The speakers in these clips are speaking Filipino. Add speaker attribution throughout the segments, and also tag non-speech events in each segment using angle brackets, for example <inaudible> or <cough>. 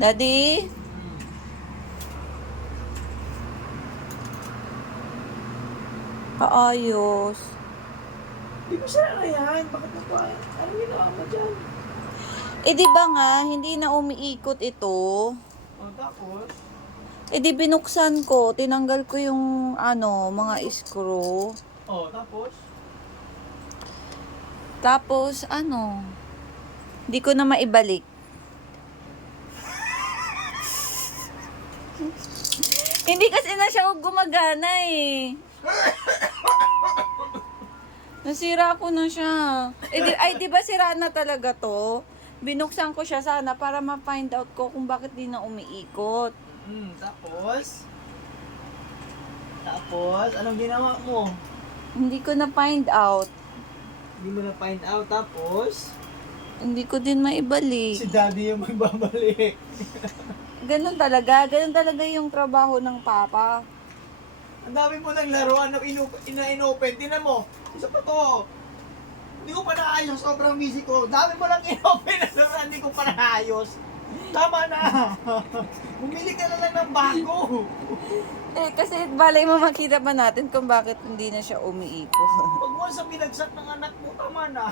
Speaker 1: Daddy? Paayos.
Speaker 2: Di ba siya yan? Bakit mo pa? Ano ginawa mo dyan?
Speaker 1: Eh di ba nga, hindi na umiikot ito.
Speaker 2: O tapos?
Speaker 1: Eh di binuksan ko, tinanggal ko yung ano, mga screw.
Speaker 2: O tapos?
Speaker 1: Tapos ano, hindi ko na maibalik. <laughs> hindi kasi na siya gumagana eh. Nasira ko na siya. Eh, di, ay, di ba sira na talaga to? Binuksan ko siya sana para ma-find out ko kung bakit di na umiikot.
Speaker 2: Hmm, tapos? Tapos? Anong ginawa mo?
Speaker 1: Hindi ko na find out.
Speaker 2: Hindi mo na find out. Tapos?
Speaker 1: Hindi ko din maibalik.
Speaker 2: Si daddy yung magbabalik. <laughs>
Speaker 1: Ganun talaga. Ganun talaga yung trabaho ng papa.
Speaker 2: Ang dami mo ng laruan na inu- ina inopen. Tinan mo. Isa pa to. Hindi ko pa naayos. Sobrang busy ko. Dami mo lang inopen na laruan. Hindi ko pa naayos. Tama na. <laughs> Bumili ka na lang ng bago.
Speaker 1: Eh, kasi balay mo makita pa natin kung bakit hindi na siya umiikot.
Speaker 2: Huwag mo sa binagsak ng anak mo. Tama na.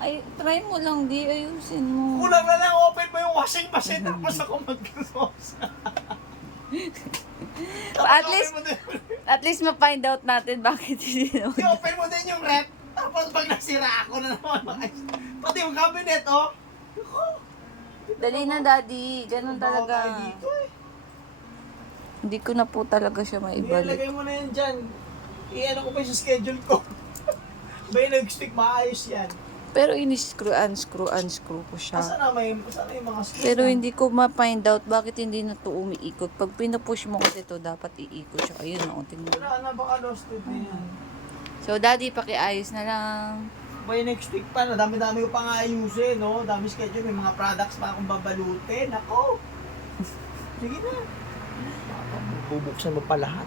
Speaker 1: Ay, try mo lang, di. Ayusin mo.
Speaker 2: Kulang na lang open mo yung washing machine tapos ako mag-sauce. <laughs>
Speaker 1: At least- At least ma-find out natin bakit hindi na
Speaker 2: I-open mo din yung rep. Tapos pag nasira ako na naman. Pati yung cabinet, oh.
Speaker 1: Dali na, daddy. Ganun
Speaker 2: Bawa tayo
Speaker 1: talaga.
Speaker 2: dito, eh.
Speaker 1: Hindi ko na po talaga siya maibalik.
Speaker 2: Ilalagay mo na yan dyan. I-ano ko pa yung schedule ko. <laughs> Yung nag-stick, maayos yan.
Speaker 1: Pero ini-screw, unscrew, unscrew ko siya.
Speaker 2: Asa na may, asa na yung mga screws
Speaker 1: Pero
Speaker 2: na?
Speaker 1: hindi ko ma-find out bakit hindi na to umiikot. Pag pinupush mo kasi to dapat iikot siya. Ayun na, tingnan mo.
Speaker 2: Wala na, baka lost it na yan.
Speaker 1: So, daddy, pakiayos na lang.
Speaker 2: Ba yung nag-stick pa, na dami-dami ko pa nga ayusin, no? Dami schedule, may mga products pa akong babalutin. Ako! <laughs> Sige na. Bubuksan mo pa lahat.